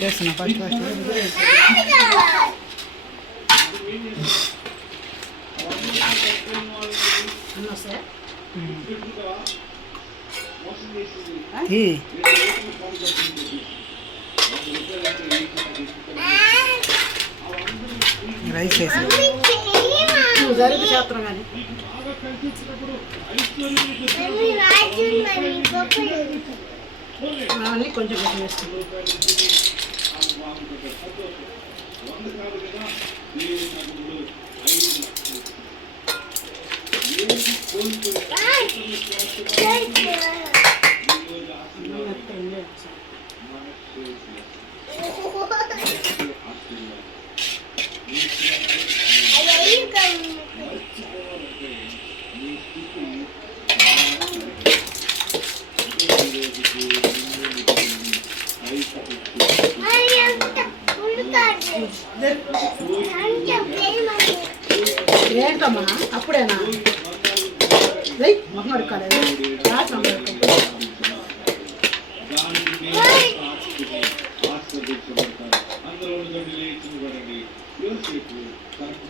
చేస్తున్నా first first అన్నీ వస్తాయా తీ రైస్ వేసి నువ్వు జరిపి చేస్తున్నావు కానీ మళ్ళీ కొంచెం కొంచెం వేస్తాను అన్నం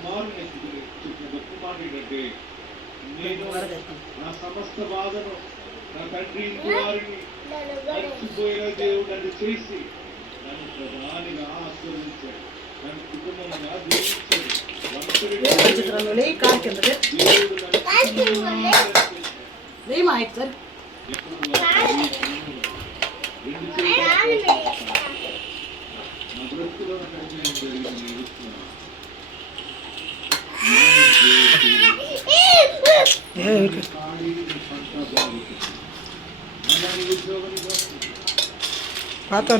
కుమారుని ఎత్తుకుని చెప్పిన గొప్ప మాట ఏంటంటే నేను నా సమస్త బాధను నా తండ్రి కుమారుని మర్చిపోయిన దేవుడు నన్ను చేసి నన్ను ప్రధానిగా ఆశీర్వదించాడు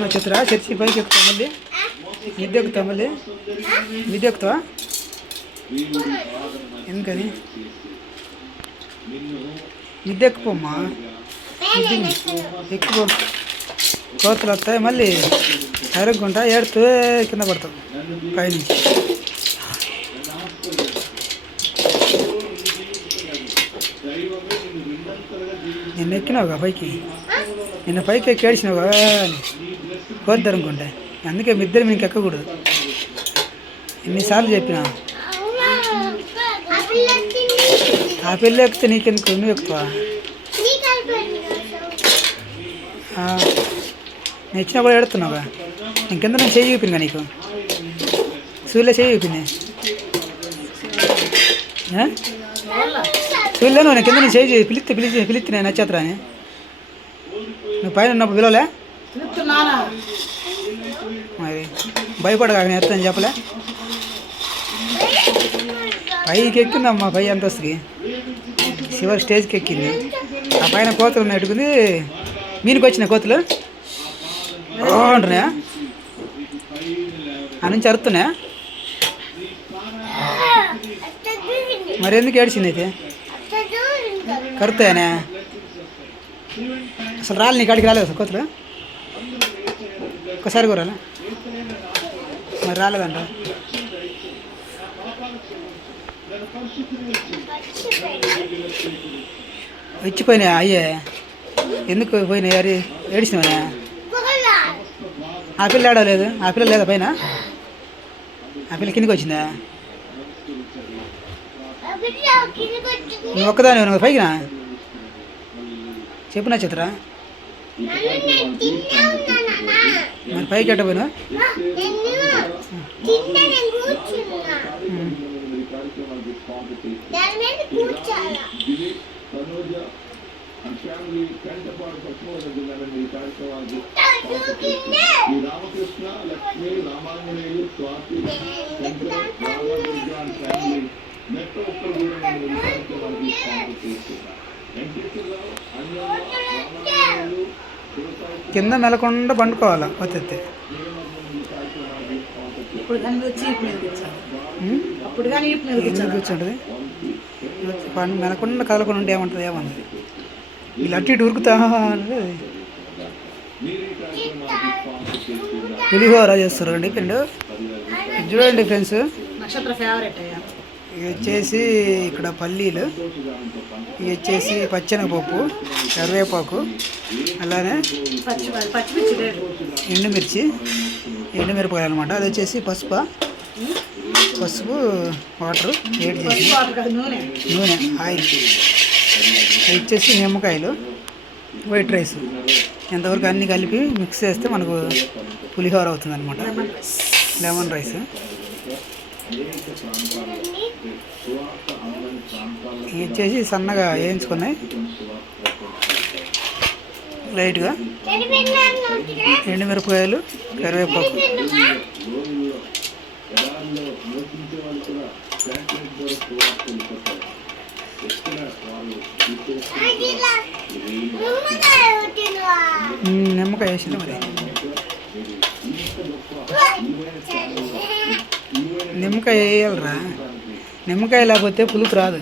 चित्र चर्ची पैकेत मध्ये మిద్దె ఎక్కుతావు మళ్ళీ మిద్దె ఎక్కుతావా ఎందుకని చేసి మిద్దె ఎక్కుపోమ్మా ఎక్కువ కోతలు వస్తాయి మళ్ళీ అరగకుండా ఏడుతూ కింద పడతావు పైన నిన్న ఎక్కినావుగా పైకి? నిన్న పైకి ఎక్కి ఏడిచినావుగా కోద్దు అందుకే మీ ఇద్దరు మీకు ఎక్కకూడదు. ఎన్నిసార్లు చెప్పినా? ఆ పెళ్ళి ఎక్కితే నీకెందుకు? నువ్వు ఎక్కువ? ఆ, నేను ఇచ్చినప్పుడు ఏడుతున్నావుగా ఇంకెంత నేను చేయి చూపింగా నీకు? సూర్యులే చేయి చూపింది? సూర్యులే నువ్వు కింద నేను చేయి పిలిస్తే పిలిచి పిలిస్తే నేను నచ్చేతరా నువ్వు పైన ఉన్నప్పుడు పిలవలే? పిలుస్తున్నానా? భయపడగా నేను ఎత్తని చెప్పలే. పైకి ఎక్కిందమ్మా పై అంతస్తుకి. శివ స్టేజ్కి ఎక్కింది. ఆ పైన కోతలు నెట్టుకుంది మీనికి వచ్చిన కోతులు? ఓ ఆ నుంచి అరుతున్నాయా? మరి ఎందుకు ఏడిచింది అయితే? కరుతాయనే? అసలు రాలి నీ కాడికి రాలేదు అసలు కోతులు? ఒకసారి కూడా మరి రాలేదంట. ఇచ్చిపోయినాయా అయ్యే. ఎందుకు పోయినాయి అరి ఏడిచినవా? ఆ పిల్ల ఏడవలేదు ఆ పిల్ల లేదా పైన? ఆ పిల్ల కిందకి వచ్చిందా? నువ్వు ఒక్కదాని నువ్వు పైకినా? చెప్పు నా చిత్ర? మరి పైకి ఎట్ట Ramakrishna Lakshmi Ramanjaneyulu Swathi Shankar Ramadurga and family metro Uttaragudem ఈ కార్యక్రమానికి స్పాన్సర్ చేస్తున్నారు వెంకటేశ్వరరావు అన్యోన్య రామాంజనేయులు శివసాయి కింద మెలకుండా పండుకోవాలి ఎందుకు కూర్చుంటుంది పండు మెలకుండా కదలకుండా ఉంటే ఏమంటుంది? ఏమన్నది వీళ్ళు అటు ఇటు ఉరుకుతా పులిహోర చేస్తారు. అండి పిండు? ఇది చూడండి ఫ్రెండ్స్. నక్షత్ర ఫేవరెట్ అయ్యా. ఇది వచ్చేసి ఇక్కడ పల్లీలు. ఇవి వచ్చేసి పచ్చెనగపప్పు కరివేపాకు అలానే ఎండుమిర్చి ఎండుమిరపకాయలు అనమాట అది వచ్చేసి పసుపు. పసుపు వాటర్ వేడి చేసి నూనె. ఆయిల్. అది వచ్చేసి నిమ్మకాయలు వైట్ రైస్. ఎంతవరకు అన్నీ కలిపి మిక్స్ చేస్తే మనకు పులిహోర అవుతుంది అనమాట లెమన్ రైస్. ఇవి వచ్చేసి సన్నగా వేయించుకున్నాయి. లైట్గా. ఎండుమిరపకాయలు కరివేపాకు. నిమ్మకాయ వేసింది మరి. నిమ్మకాయ వేయాలరా. నిమ్మకాయ లేకపోతే పులుపు రాదు.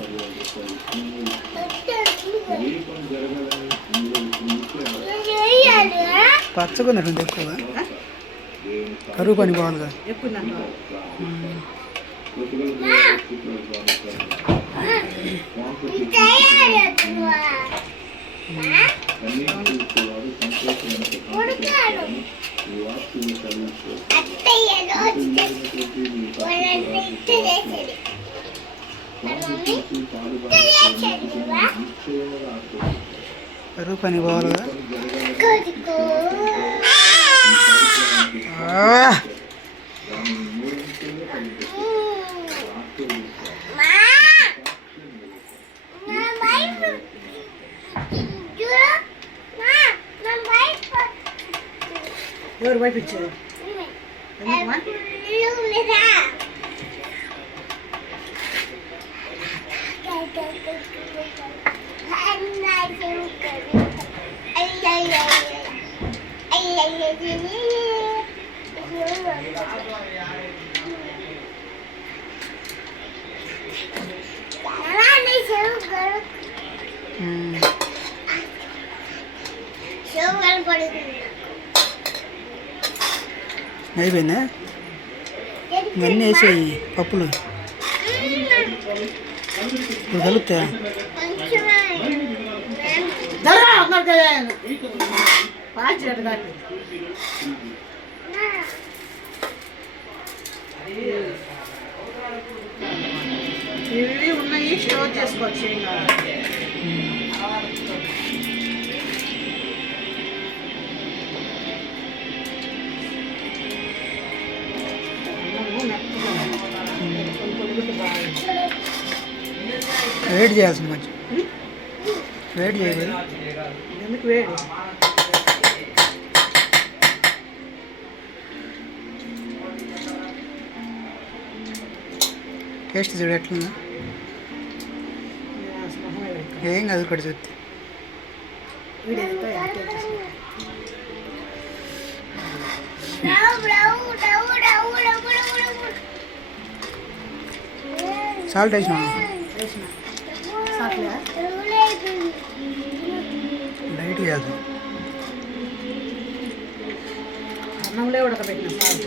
పచ్చగా ఉంది ఎక్కువగా కరువు పని బాగుందిగా. ఎక్కువ కరువు పని బాగుందిగా ఎవరు వైపు ఇచ్చారు అయిపోయిందా ఇవన్నీ వేసేయి పప్పులు ఇప్పుడు ఇవి ఉన్నాయి స్టోర్ చేసుకోవచ్చు వేడి చేయాల్సింది కొంచెం వేడి చేయలేదు ఎందుకు వేడి టేస్ట్ చూడు ఎట్లుందా. అసలు మొహం వేడి. ఏం కాదు ఇక్కడ లైట్ చేయాల్సింది అన్నంలో ఉడకబెట్టిన. సాల్ట్